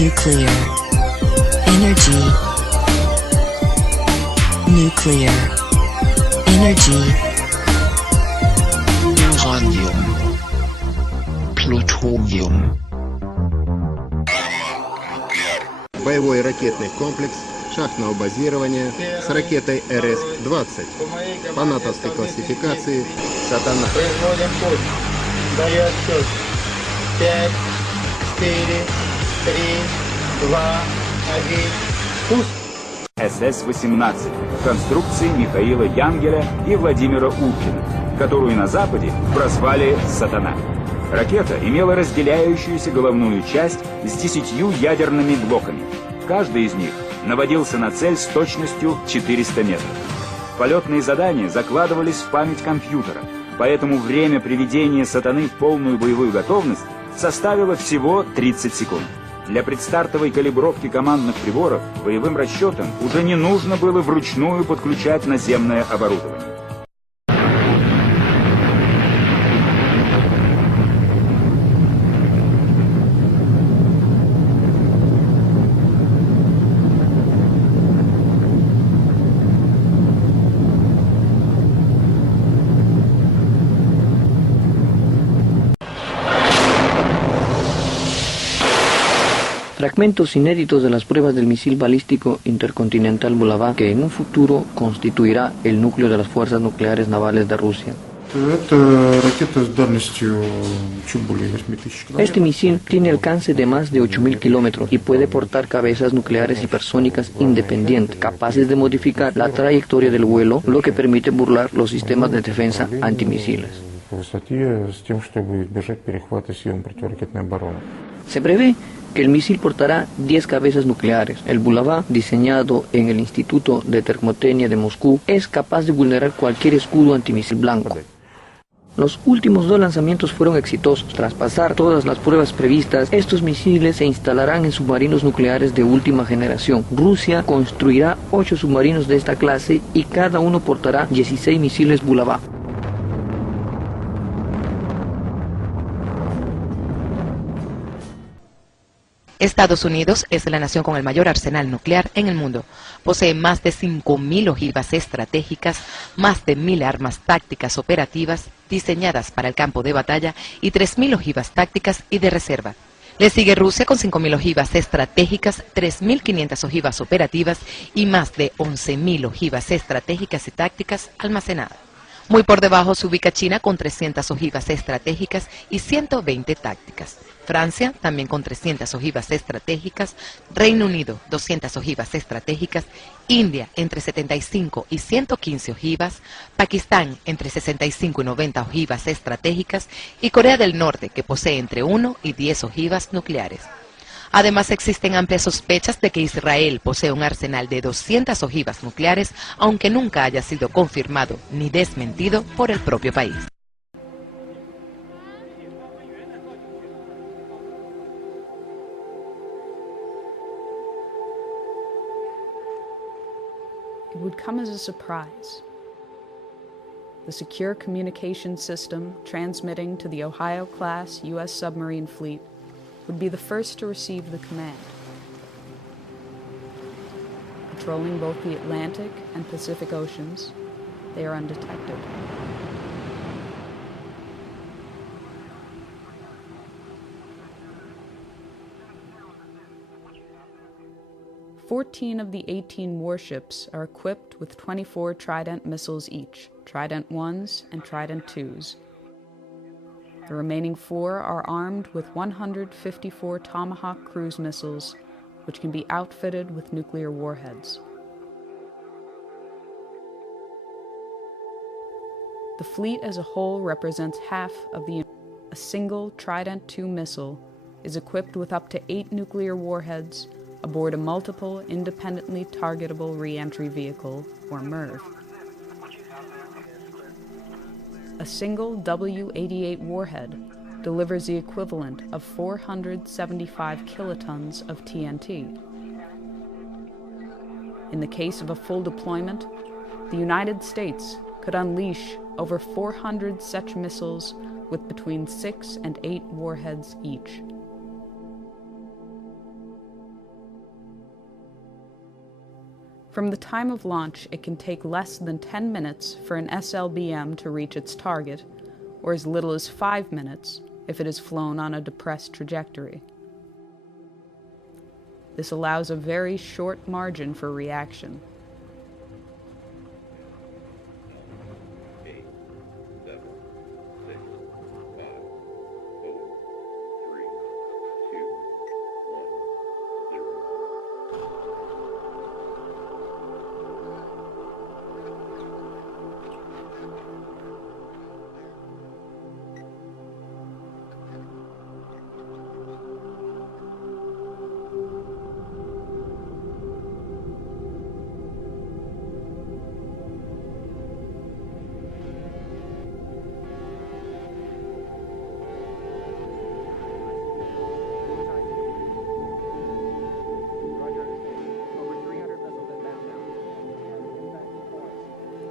Nuclear. Energy. Nuclear. Energy. Uranium. Plutonium. Боевой ракетный комплекс шахтного базирования с ракетой РС-20 по натовской классификации «Сатана». Производим путь. Даю отсчет. 5, 4, 3, 2, 1. Пуск. СС-18 конструкции Михаила Янгеля и Владимира Улкина, которую на Западе прозвали «Сатана». Ракета имела разделяющуюся головную часть с 10 ядерными блоками. Каждый из них наводился на цель с точностью 400 метров. Полетные задания закладывались в память компьютера, поэтому время приведения «Сатаны» в полную боевую готовность составило всего 30 секунд. Для предстартовой калибровки командных приборов боевым расчетам уже не нужно было вручную подключать наземное оборудование. Fragmentos inéditos de las pruebas del misil balístico intercontinental Bulava, que en un futuro constituirá el núcleo de las fuerzas nucleares navales de Rusia. Este misil tiene alcance de más de 8.000 kilómetros y puede portar cabezas nucleares hipersónicas independientes, capaces de modificar la trayectoria del vuelo, lo que permite burlar los sistemas de defensa antimisiles. Se prevé que el misil portará 10 cabezas nucleares. El Bulava, diseñado en el Instituto de Termotecnia de Moscú, es capaz de vulnerar cualquier escudo antimisil blanco. Los últimos 2 lanzamientos fueron exitosos. Tras pasar todas las pruebas previstas, estos misiles se instalarán en submarinos nucleares de última generación. Rusia construirá 8 submarinos de esta clase y cada uno portará 16 misiles Bulava. Estados Unidos es la nación con el mayor arsenal nuclear en el mundo. Posee más de 5.000 ojivas estratégicas, más de 1.000 armas tácticas operativas diseñadas para el campo de batalla y 3.000 ojivas tácticas y de reserva. Le sigue Rusia con 5.000 ojivas estratégicas, 3.500 ojivas operativas y más de 11.000 ojivas estratégicas y tácticas almacenadas. Muy por debajo se ubica China con 300 ojivas estratégicas y 120 tácticas. Francia, también con 300 ojivas estratégicas, Reino Unido, 200 ojivas estratégicas, India, entre 75 y 115 ojivas, Pakistán, entre 65 y 90 ojivas estratégicas, y Corea del Norte, que posee entre 1 y 10 ojivas nucleares. Además, existen amplias sospechas de que Israel posee un arsenal de 200 ojivas nucleares, aunque nunca haya sido confirmado ni desmentido por el propio país. It would come as a surprise. The secure communication system transmitting to the Ohio-class U.S. submarine fleet would be the first to receive the command. Patrolling both the Atlantic and Pacific Oceans, they are undetected. Fourteen of the 18 warships are equipped with 24 Trident missiles each, Trident 1s and Trident 2s. The remaining 4 are armed with 154 Tomahawk cruise missiles, which can be outfitted with nuclear warheads. The fleet as a whole represents half of the... A single Trident 2 missile is equipped with up to 8 nuclear warheads aboard a multiple independently targetable re-entry vehicle, or MIRV. A single W-88 warhead delivers the equivalent of 475 kilotons of TNT. In the case of a full deployment, the United States could unleash over 400 such missiles with between 6 and 8 warheads each. From the time of launch, it can take less than 10 minutes for an SLBM to reach its target, or as little as 5 minutes if it is flown on a depressed trajectory. This allows a very short margin for reaction.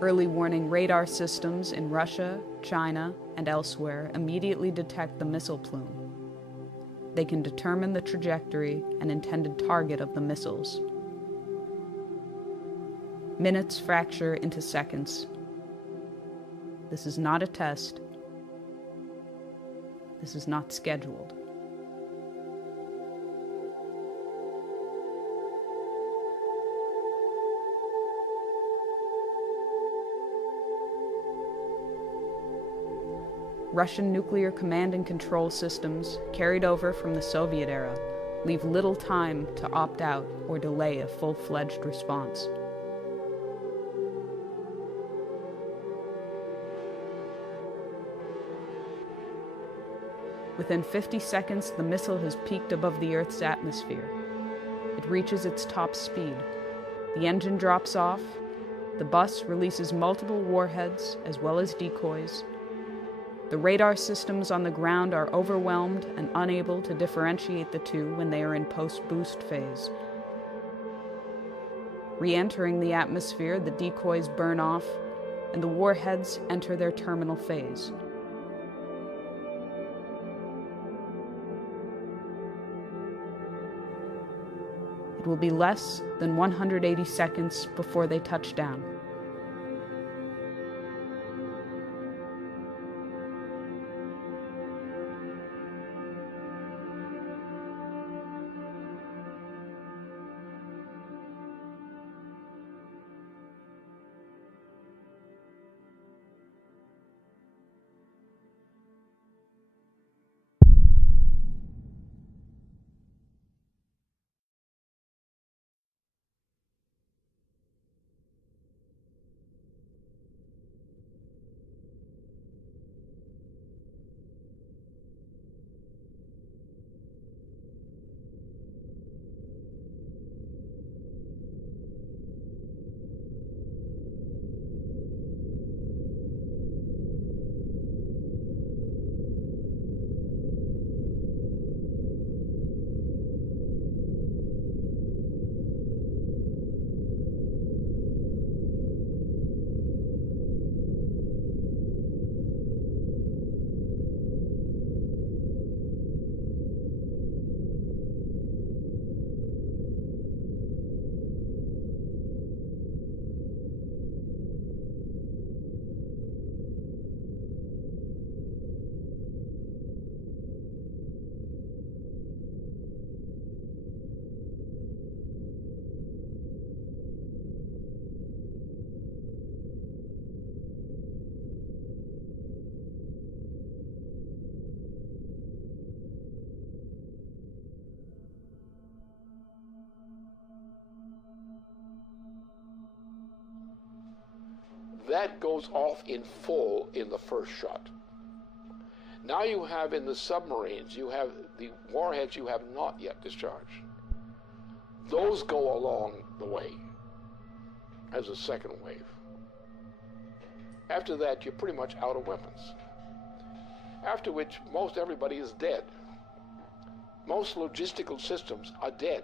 Early warning radar systems in Russia, China, and elsewhere immediately detect the missile plume. They can determine the trajectory and intended target of the missiles. Minutes fracture into seconds. This is not a test. This is not scheduled. Russian nuclear command and control systems, carried over from the Soviet era, leave little time to opt out or delay a full-fledged response. Within 50 seconds, the missile has peaked above the Earth's atmosphere. It reaches its top speed. The engine drops off. The bus releases multiple warheads as well as decoys. The radar systems on the ground are overwhelmed and unable to differentiate the two when they are in post-boost phase. Re-entering the atmosphere, the decoys burn off, and the warheads enter their terminal phase. It will be less than 180 seconds before they touch down. That goes off in full in the first shot. Now you have in the submarines, you have the warheads you have not yet discharged. Those go along the way as a second wave. After that, you're pretty much out of weapons. After which, most everybody is dead. Most logistical systems are dead,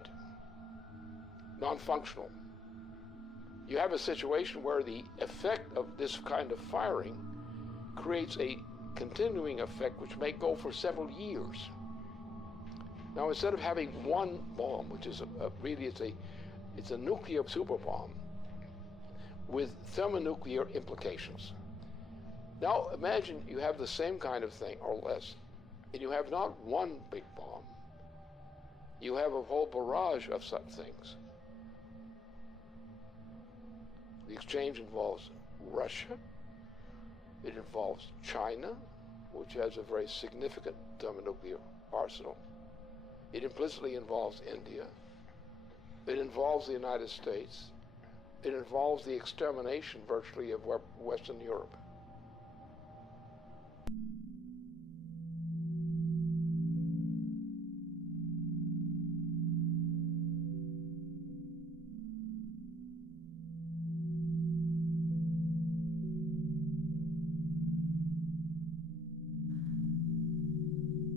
non-functional. You have a situation where the effect of this kind of firing creates a continuing effect which may go for several years. Now, instead of having one bomb, which is really it's a nuclear super bomb, with thermonuclear implications. Now imagine you have the same kind of thing, or less, and you have not one big bomb. You have a whole barrage of such things. The exchange involves Russia. It involves China, which has a very significant thermonuclear arsenal. It implicitly involves India. It involves the United States. It involves the extermination virtually of Western Europe.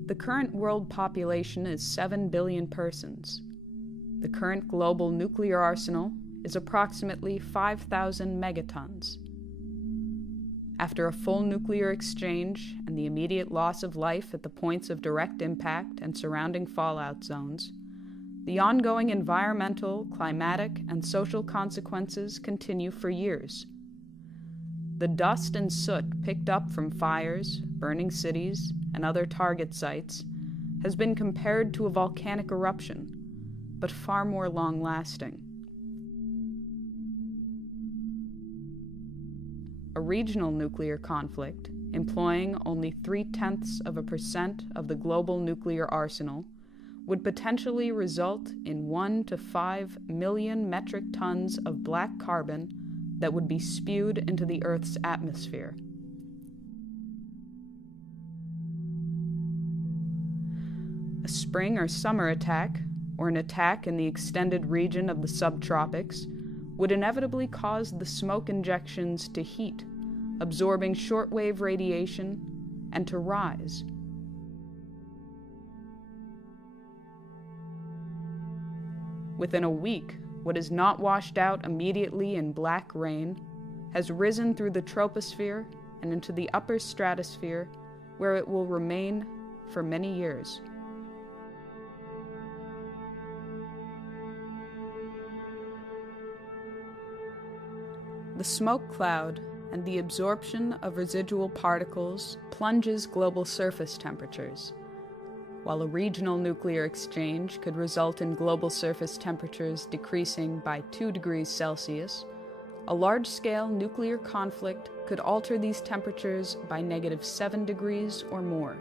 The current world population is 7 billion persons. The current global nuclear arsenal is approximately 5,000 megatons. After a full nuclear exchange and the immediate loss of life at the points of direct impact and surrounding fallout zones, the ongoing environmental, climatic, and social consequences continue for years. The dust and soot picked up from fires, burning cities, and other target sites has been compared to a volcanic eruption, but far more long-lasting. A regional nuclear conflict, employing only 0.3% of the global nuclear arsenal, would potentially result in 1 to 5 million metric tons of black carbon that would be spewed into the Earth's atmosphere. A spring or summer attack, or an attack in the extended region of the subtropics, would inevitably cause the smoke injections to heat, absorbing shortwave radiation, and to rise. Within a week, what is not washed out immediately in black rain has risen through the troposphere and into the upper stratosphere, where it will remain for many years. The smoke cloud and the absorption of residual particles plunges global surface temperatures. While a regional nuclear exchange could result in global surface temperatures decreasing by 2 degrees Celsius, a large-scale nuclear conflict could alter these temperatures by -7 degrees or more.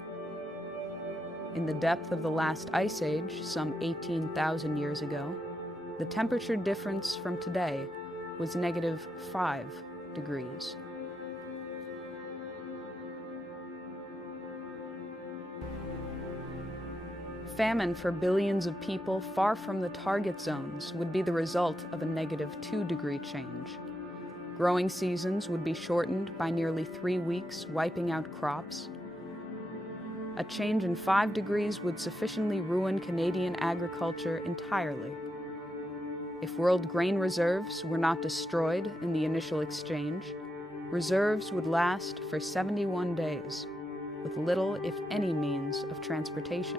In the depth of the last ice age, some 18,000 years ago, the temperature difference from today was -5 degrees. Famine for billions of people far from the target zones would be the result of a -2 degree change. Growing seasons would be shortened by nearly 3 weeks, wiping out crops. A change in 5 degrees would sufficiently ruin Canadian agriculture entirely. If world grain reserves were not destroyed in the initial exchange, reserves would last for 71 days, with little, if any, means of transportation.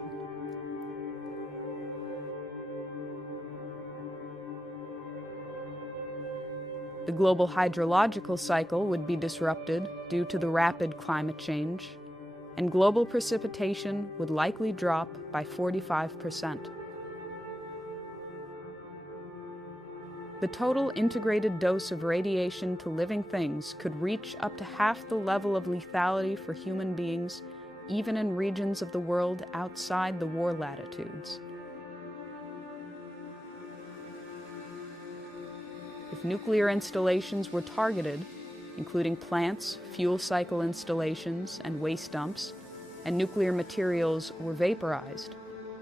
The global hydrological cycle would be disrupted due to the rapid climate change, and global precipitation would likely drop by 45%. The total integrated dose of radiation to living things could reach up to half the level of lethality for human beings, even in regions of the world outside the war latitudes. If nuclear installations were targeted, including plants, fuel cycle installations, and waste dumps, and nuclear materials were vaporized,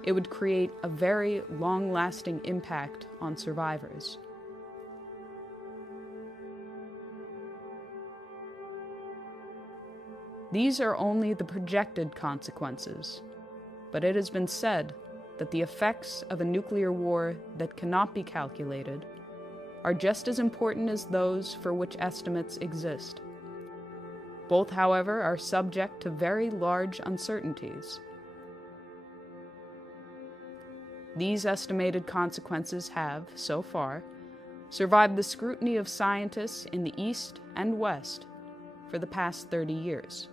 it would create a very long-lasting impact on survivors. These are only the projected consequences, but it has been said that the effects of a nuclear war that cannot be calculated are just as important as those for which estimates exist. Both, however, are subject to very large uncertainties. These estimated consequences have, so far, survived the scrutiny of scientists in the East and West for the past 30 years.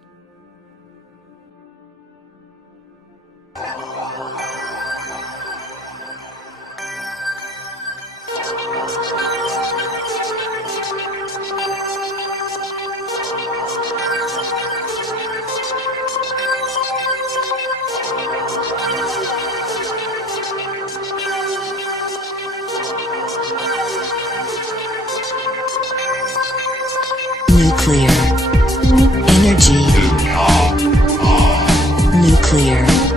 Nuclear energy. Nuclear